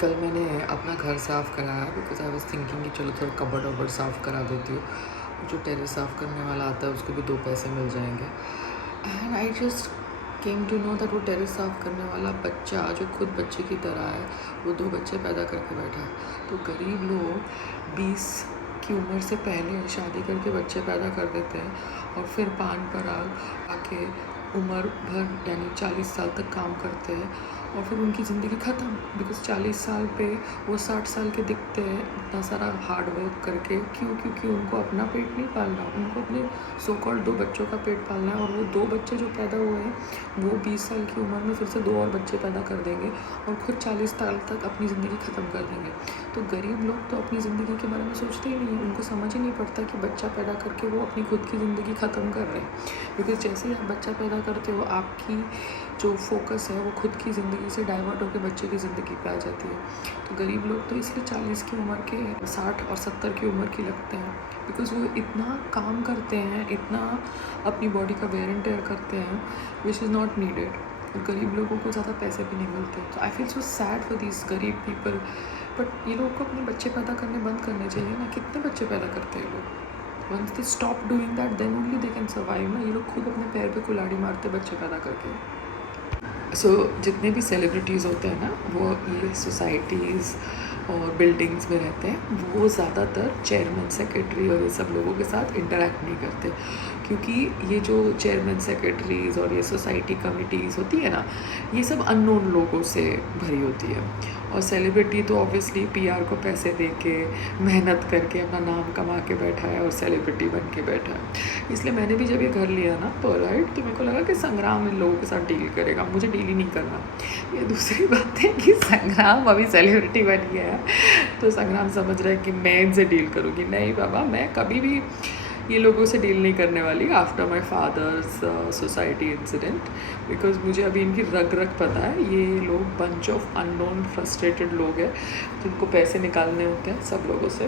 कल मैंने अपना घर साफ़ कराया बिकॉज आई वॉज थिंकिंग कि चलो थोड़ा कबर्ड वबर्ड साफ़ करा देती हूँ। जो टेरेस साफ़ करने वाला आता है उसको भी 2 पैसे मिल जाएंगे। And I just came to know that वो टेरेस साफ़ करने वाला बच्चा जो खुद बच्चे की तरह है, वो 2 बच्चे पैदा करके बैठा है। तो गरीब लोग 20 की उम्र से पहले शादी करके बच्चे पैदा कर देते हैं और फिर पान पराग आके उम्र भर यानी 40 साल तक काम करते हैं और फिर उनकी ज़िंदगी ख़त्म। बिकॉज 40 साल पे वो 60 साल के दिखते हैं इतना सारा हार्ड वर्क करके। क्योंकि उनको अपना पेट नहीं पालना, उनको अपने सो कॉल्ड 2 बच्चों का पेट पालना है। और वो 2 बच्चे जो पैदा हुए हैं वो 20 साल की उम्र में फिर से 2 और बच्चे पैदा कर देंगे और खुद 40 साल तक अपनी ज़िंदगी ख़त्म कर देंगे। तो गरीब लोग तो अपनी ज़िंदगी के बारे में सोचते ही नहीं हैं। उनको समझ ही नहीं पड़ता कि बच्चा पैदा करके वो अपनी खुद की ज़िंदगी ख़त्म कर रहे हैं। बिकॉज जैसे ही आप बच्चा पैदा करते हो आपकी जो फोकस है वो खुद की ज़िंदगी से डाइवर्ट होकर बच्चे की ज़िंदगी पे आ जाती है। तो गरीब लोग तो इसलिए 40 की उम्र के 60 और 70 की उम्र की लगते हैं बिकॉज़ वो इतना काम करते हैं, इतना अपनी बॉडी का वेयर एंड टेयर करते हैं विच इज़ नॉट नीडेड। और गरीब लोगों को ज़्यादा पैसे भी नहीं मिलते। तो I feel so sad for this गरीब पीपल। बट ये लोग को अपने बच्चे पैदा करने बंद करने चाहिए ना। कितने बच्चे पैदा करते हैं लोग? Once they stop doing that then only they can survive ना। ये लोग खुद अपने पैर पे कुल्हाड़ी मारते बच्चे पैदा करके। जितने भी सेलिब्रिटीज़ होते हैं ना वो ये सोसाइटीज़ और बिल्डिंग्स में रहते हैं, वो ज़्यादातर चेयरमैन सेक्रेटरी और ये सब लोगों के साथ इंटरेक्ट नहीं करते। क्योंकि ये जो चेयरमैन सेक्रेटरीज़ और ये सोसाइटी कमिटीज़ होती है ना, ये सब अननोन लोगों से भरी होती है। और सेलिब्रिटी तो ऑब्वियसली पीआर को पैसे दे के मेहनत करके अपना नाम कमा के बैठा है और सेलिब्रिटी बन के बैठा है। इसलिए मैंने भी जब ये घर लिया ना पर्लाइट, तो मेरे को लगा कि संग्राम इन लोगों के साथ डील करेगा, मुझे डील ही नहीं करना। ये दूसरी बात है कि संग्राम अभी सेलिब्रिटी बन गया है, तो संग्राम समझ रहा है कि मैं इनसे डील करूँगी। नहीं बाबा, मैं कभी भी ये लोगों से डील नहीं करने वाली after my father's society incident. Because मुझे अभी इनकी रग रग पता है। ये लोग बंच ऑफ अननोन फ्रस्ट्रेटेड लोग हैं जिनको पैसे निकालने होते हैं सब लोगों से।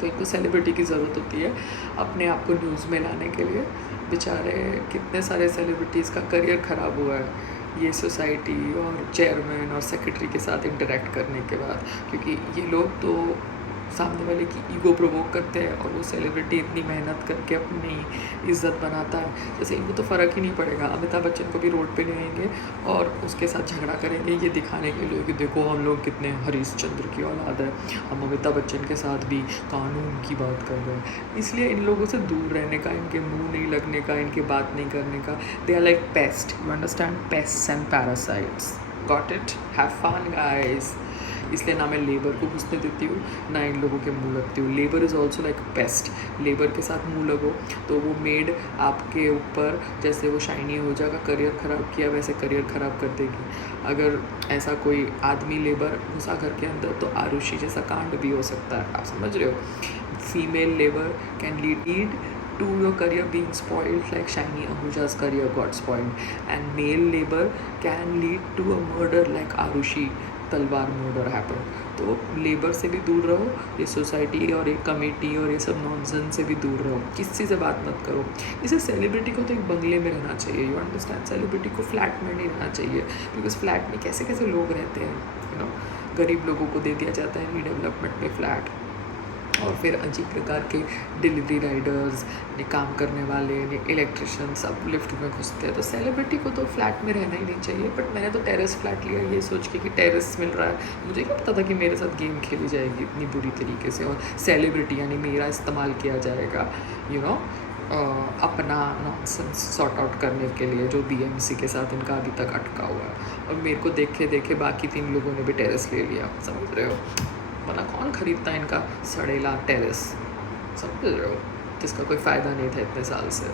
तो इनको सेलिब्रिटी की ज़रूरत होती है अपने आप को न्यूज़ में लाने के लिए। बेचारे कितने सारे सेलिब्रिटीज़ का करियर ख़राब हुआ है ये सोसाइटी और चेयरमैन और सेक्रेटरी के साथ इंटरेक्ट करने के बाद। क्योंकि ये लोग तो सामने वाले की ईगो प्रोवोक करते हैं और वो सेलिब्रिटी इतनी मेहनत करके अपनी इज्जत बनाता है। जैसे इनको तो फ़र्क ही नहीं पड़ेगा, अमिताभ बच्चन को भी रोड पे ले आएंगे और उसके साथ झगड़ा करेंगे ये दिखाने के लिए कि देखो हम लोग कितने हरीशचंद्र की औलाद है, हम अमिताभ बच्चन के साथ भी कानून की बात कर रहे हैं। इसलिए इन लोगों से दूर रहने का, इनके मुँह नहीं लगने का, इनकी बात नहीं करने का। They are like pest, you understand, pests and parasites. Got it? Have fun guys. इसलिए ना मैं लेबर को घुसने देती हूँ ना इन लोगों के मुँह लगती हूँ। Labour is also like paste. Labour के साथ मुँह लगो तो वो मेड आपके ऊपर, जैसे वो शाइनी हो जाएगा, करियर ख़राब किया वैसे करियर ख़राब कर देगी। अगर ऐसा कोई आदमी लेबर घुसा घर के अंदर तो आरुषि जैसा कांड भी हो सकता है। आप समझ रहे हो? Female labour can lead to your career being spoiled like Shiny Ahuja's career got spoiled, and male labor can lead to a murder like Arushi तलवार मर्डर हैपन। तो लेबर से भी दूर रहो, ये सोसाइटी और ये कमेटी और ये सब नॉनसेंस से भी दूर रहो। किसी से बात मत करो। इसे सेलिब्रिटी को तो एक बंगले में रहना चाहिए, यू अंडरस्टैंड। सेलिब्रिटी को फ्लैट में नहीं रहना चाहिए बिकॉज फ्लैट में कैसे कैसे लोग रहते हैं, यू नो। गरीब लोगों को दे दिया जाता है रीडेवलपमेंट में फ्लैट, और फिर अजीब प्रकार के डिलीवरी राइडर्स, काम करने वाले, इलेक्ट्रिशियन सब लिफ्ट में घुसते हैं। तो सेलिब्रिटी को तो फ्लैट में रहना ही नहीं चाहिए। बट मैंने तो टेरेस फ्लैट लिया ये सोच के कि टेरेस मिल रहा है। मुझे क्या पता था कि मेरे साथ गेम खेली जाएगी इतनी बुरी तरीके से और सेलिब्रिटी यानी मेरा इस्तेमाल किया जाएगा, यू नो, अपना नॉनसेंस सॉर्ट आउट करने के लिए जो बीएमसी के साथ इनका अभी तक अटका हुआ है। और मेरे को देखे देखे बाकी 3 लोगों ने भी टेरेस ले लिया, समझ रहे हो। वरना कौन खरीदता है इनका सड़ेला टेरेस, समझ रहे हो, जिसका कोई फ़ायदा नहीं था इतने साल से।